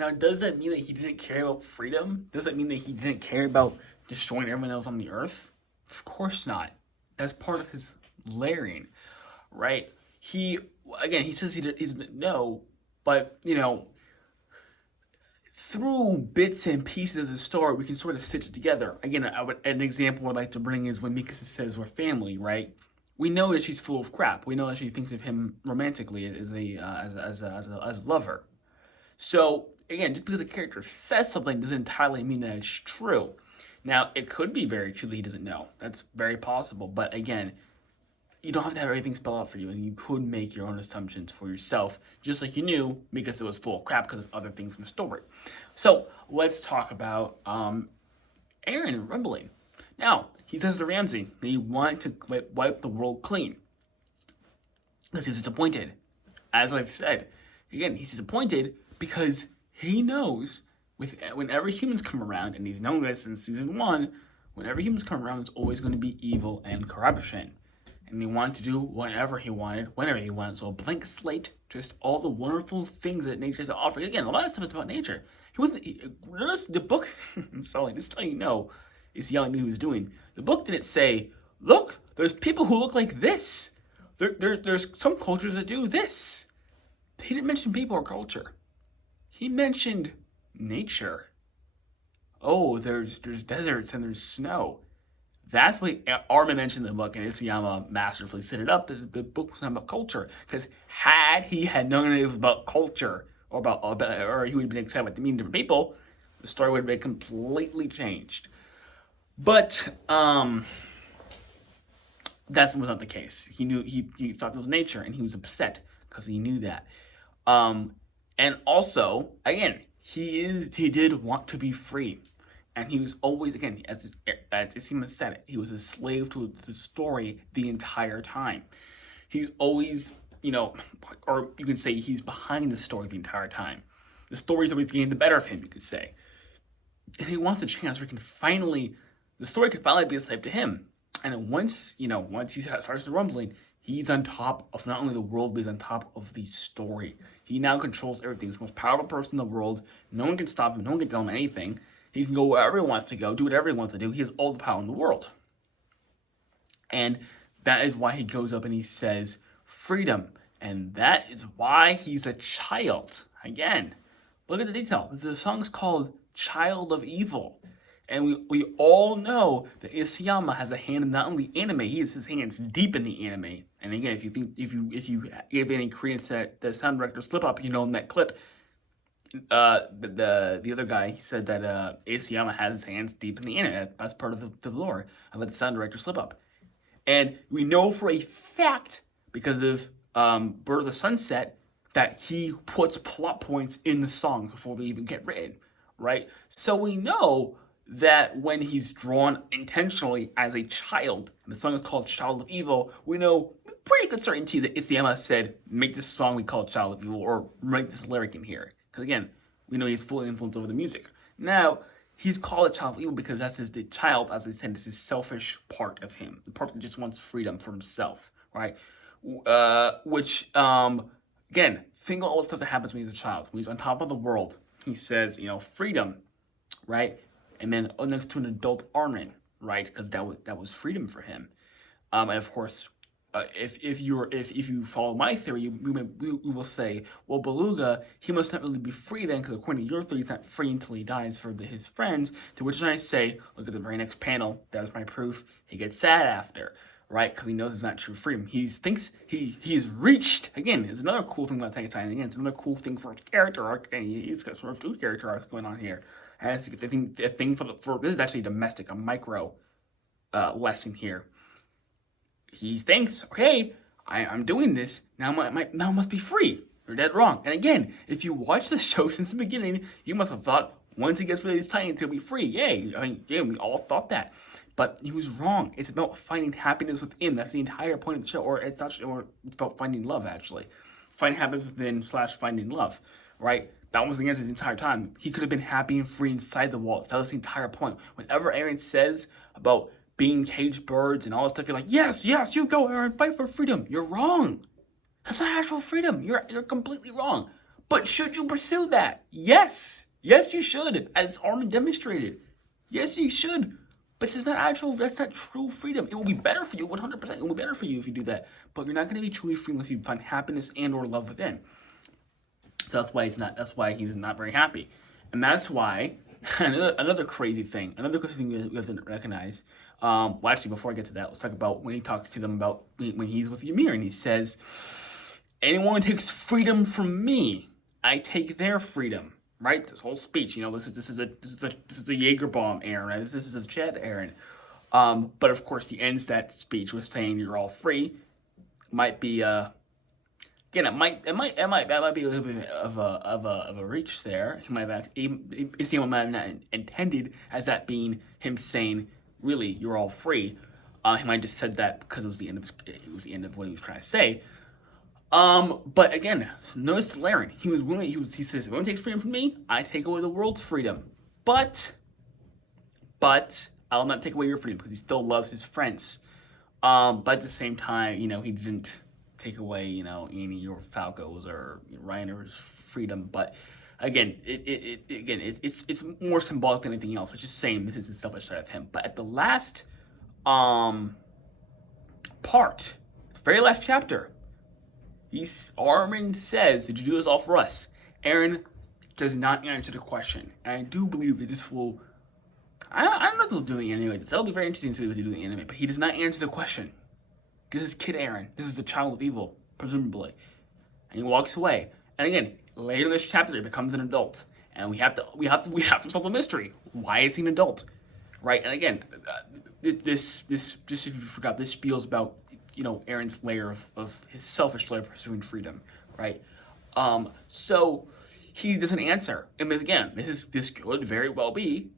Now, does that mean that he didn't care about freedom? Does that mean that he didn't care about destroying everyone else on the earth? Of course not. That's part of his layering, right? He, again, he says he doesn't know, but, through bits and pieces of the story, we can sort of stitch it together. Again, an example I'd like to bring is when Mikasa says we're family, right? We know that she's full of crap. We know that she thinks of him romantically as a lover. So again, just because a character says something doesn't entirely mean that it's true. Now, it could be very true that he doesn't know. That's very possible. But again, you don't have to have everything spelled out for you, and you could make your own assumptions for yourself, just like you knew because it was full of crap because of other things in the story. So let's talk about Eren rebelling. Now, he says to Ramsey that he wanted to wipe the world clean because he's disappointed. As I've said, again, he's disappointed because he knows whenever humans come around, and he's known this since season 1, whenever humans come around, there's always going to be evil and corruption. And he wanted to do whatever he wanted, whenever he wanted. So a blank slate, just all the wonderful things that nature has to offer. Again, a lot of stuff is about nature. The book, sorry, just so you know, is yelling who he was doing. The book didn't say, look, there's people who look like this. There's some cultures that do this. He didn't mention people or culture. He mentioned nature. Oh, there's deserts and there's snow. That's what Armin mentioned in the book, and Isayama masterfully set it up that the book was not about culture. Because had he known it was about culture, or he would have been excited about meeting different people, the story would have been completely changed. But that was not the case. He knew he thought it was nature, and he was upset because he knew that. And also, again, he did want to be free. And he was always, again, as Isima said it, he was a slave to the story the entire time. He's always, or you can say he's behind the story the entire time. The story's always getting the better of him, you could say. And he wants a chance where the story could finally be a slave to him. And once he starts rumbling, he's on top of not only the world, but he's on top of the story. He now controls everything. He's the most powerful person in the world. No one can stop him. No one can tell him anything. He can go wherever he wants to go, do whatever he wants to do. He has all the power in the world. And that is why he goes up and he says, freedom. And that is why he's a child. Again, look at the detail. The song's called Child of Evil. And we all know that Isayama has a hand in not only anime, he has his hands deep in the anime. And again, if you give any credence that the sound director Slip Up, in that clip, the other guy, he said that Isayama has his hands deep in the anime. That's part of the lore about the sound director Slip Up. And we know for a fact, because of Bird of the Sunset, that he puts plot points in the songs before they even get written, right? So we know that when he's drawn intentionally as a child, and the song is called Child of Evil, we know with pretty good certainty that Isayama said, make this song we call Child of Evil, or write this lyric in here. Because again, we know he's fully influenced over the music. Now, he's called a child of evil because that's the child, as I said, is his selfish part of him. The part that just wants freedom for himself, right? Again, think of all the stuff that happens when he's a child. When he's on top of the world, he says, freedom, right? And then next to an adult Armin, right? Because that was freedom for him. And of course, if you follow my theory, we will say, well, Beluga, he must not really be free then, because according to your theory, he's not free until he dies for his friends. To which I say, look at the very next panel. That is my proof. He gets sad after, right? Because he knows it's not true freedom. He thinks he's reached. Again, it's another cool thing about Attack on Titan. Again, it's another cool thing for his character arc. Again, he's got sort of two character arcs going on here. And a thing for this is actually domestic, a micro lesson here. He thinks, okay, I'm doing this, now I must be free. You're dead wrong. And again, if you watch the show since the beginning, you must have thought, once he gets rid of his Titans, he'll be free. Yay. We all thought that. But he was wrong. It's about finding happiness within. That's the entire point of the show. Or it's about finding love, actually. Finding happiness within / finding love, right? That was the answer the entire time. He could have been happy and free inside the walls. That was the entire point. Whenever Eren says about being caged birds and all this stuff, you're like, yes, you go, Eren, fight for freedom. You're wrong. That's not actual freedom. You're completely wrong. But should you pursue that? Yes. Yes, you should, as Armin demonstrated. Yes, you should. But that's not true freedom. It will be better for you, 100%. It will be better for you if you do that. But you're not going to be truly free unless you find happiness and or love within. So that's why he's not very happy. And that's why another crazy thing we have to recognize. Well, actually, before I get to that, let's talk about when he talks to them about when he's with Ymir, and he says, "Anyone who takes freedom from me, I take their freedom." Right? This whole speech, this is a Jaeger bomb, Eren. Right? This is a Chet, Eren. But of course, he ends that speech with saying, "You're all free." Might be again, that might be a little bit of a reach there. He might have not intended as that being him saying, "Really, you're all free." He might have just said that because it was the end of what he was trying to say. But again, notice Eren. He says, "If anyone takes freedom from me, I take away the world's freedom. But I'll not take away your freedom because he still loves his friends. But at the same time, he didn't take away, any or Falco's or Reiner's freedom. But again, it's more symbolic than anything else, which is saying this is the selfish side of him. But at the last part, very last chapter, Armin says, "Did you do this all for us?" Eren does not answer the question, and I do believe that this will. I don't know if they'll do the anime like this. That'll be very interesting to see what they do in the anime. But he does not answer the question. This is Kid Eren. This is the child of evil, presumably, and he walks away. And again, later in this chapter, he becomes an adult, and we have to solve the mystery. Why is he an adult, right? And again, this just if you forgot, this spiels about Eren's layer of his selfish layer of pursuing freedom, right? So he doesn't answer. And again, this could very well be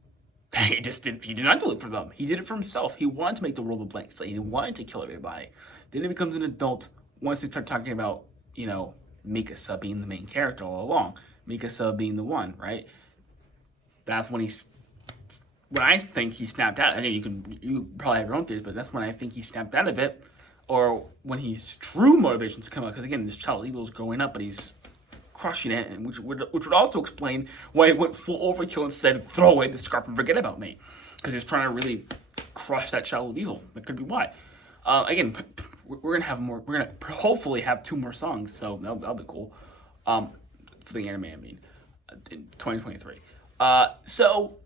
he did not do it for them. He did it for himself. He wanted to make the world a blank slate. He wanted to kill everybody. Then he becomes an adult once they start talking about, Mikasa being the main character all along. Mikasa being the one, right? That's when I think he snapped out. I mean, you probably have your own theories, but that's when I think he snapped out of it. Or when his true motivations come out. Because again, this child evil is growing up, but he's crushing it, and which would also explain why he went full overkill and said, "Throw away the scarf and forget about me," because he's trying to really crush that child of evil. That could be why. Again, we're gonna have more. We're gonna hopefully have 2 more songs, so that'll be cool. For the anime, in 2023. So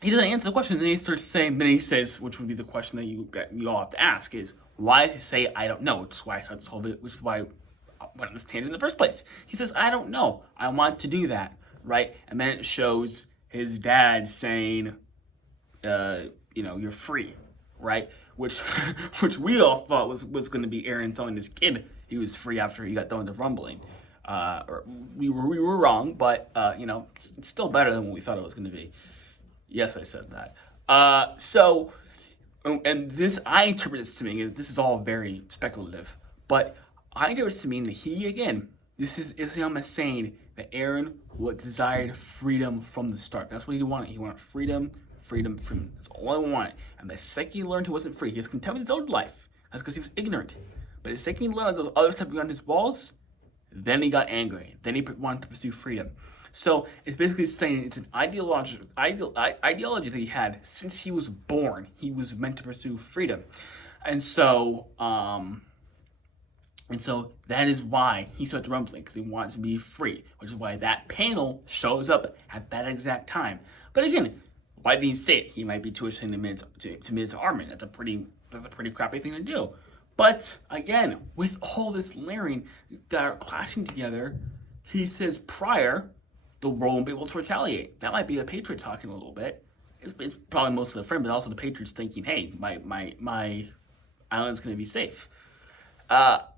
he doesn't answer the question. Then he starts saying. Then he says, which would be the question that you all have to ask is, why does he say, "I don't know"? Which is why I started to solve it. Which is why I went on this tangent in the first place. He says, "I don't know. I want to do that," right? And then it shows his dad saying, "You're free," right? Which we all thought was going to be Eren telling his kid he was free after he got done with the rumbling. We were wrong, but it's still better than what we thought it was going to be. Yes, I said that. And this, I interpret this to mean, this is all very speculative, but I interpret this to mean that this is Isayama saying that Eren desired freedom from the start. That's what he wanted. He wanted freedom. That's all he wanted. And the second he learned he wasn't free, he was content with his own life. That's because he was ignorant. But the second he learned those others stepped beyond his walls, then he got angry. Then he wanted to pursue freedom. So it's basically saying it's an ideology that he had since he was born. He was meant to pursue freedom, and so that is why he started rumbling, because he wants to be free. Which is why that panel shows up at that exact time. But again, why did he say it? He might be too ashamed to admit to Armin. That's a pretty crappy thing to do. But again, with all this layering that are clashing together, he says prior, the world won't be able to retaliate. That might be the Patriot talking a little bit. It's probably most of the friend, but also the Patriots thinking, "Hey, my island's going to be safe." But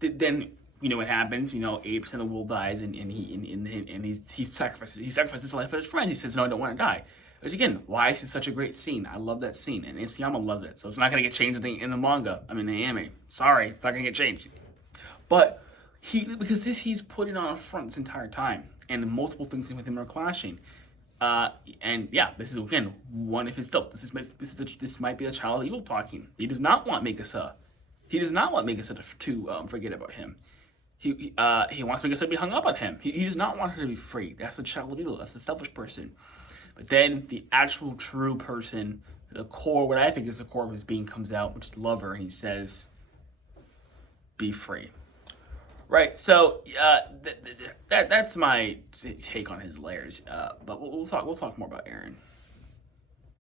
then what happens? 80% of the world dies, and he sacrifices his life for his friends. He says, "No, I don't want to die." Which again, why is this such a great scene? I love that scene, and Isayama loves it. So it's not going to get changed in the manga. The anime. Sorry, it's not going to get changed. But he's putting on a front this entire time, and multiple things with him are clashing. This is again one of his stuff. This might be a child of evil talking. He does not want Mikasa. He does not want Mikasa to forget about him. He wants Mikasa to be hung up on him. He does not want her to be free. That's the child of evil. That's the selfish person. But then the actual true person, the core, what I think is the core of his being, comes out, which is lover, and he says, "Be free." Right. So that's my take on his layers. But we'll talk more about Eren.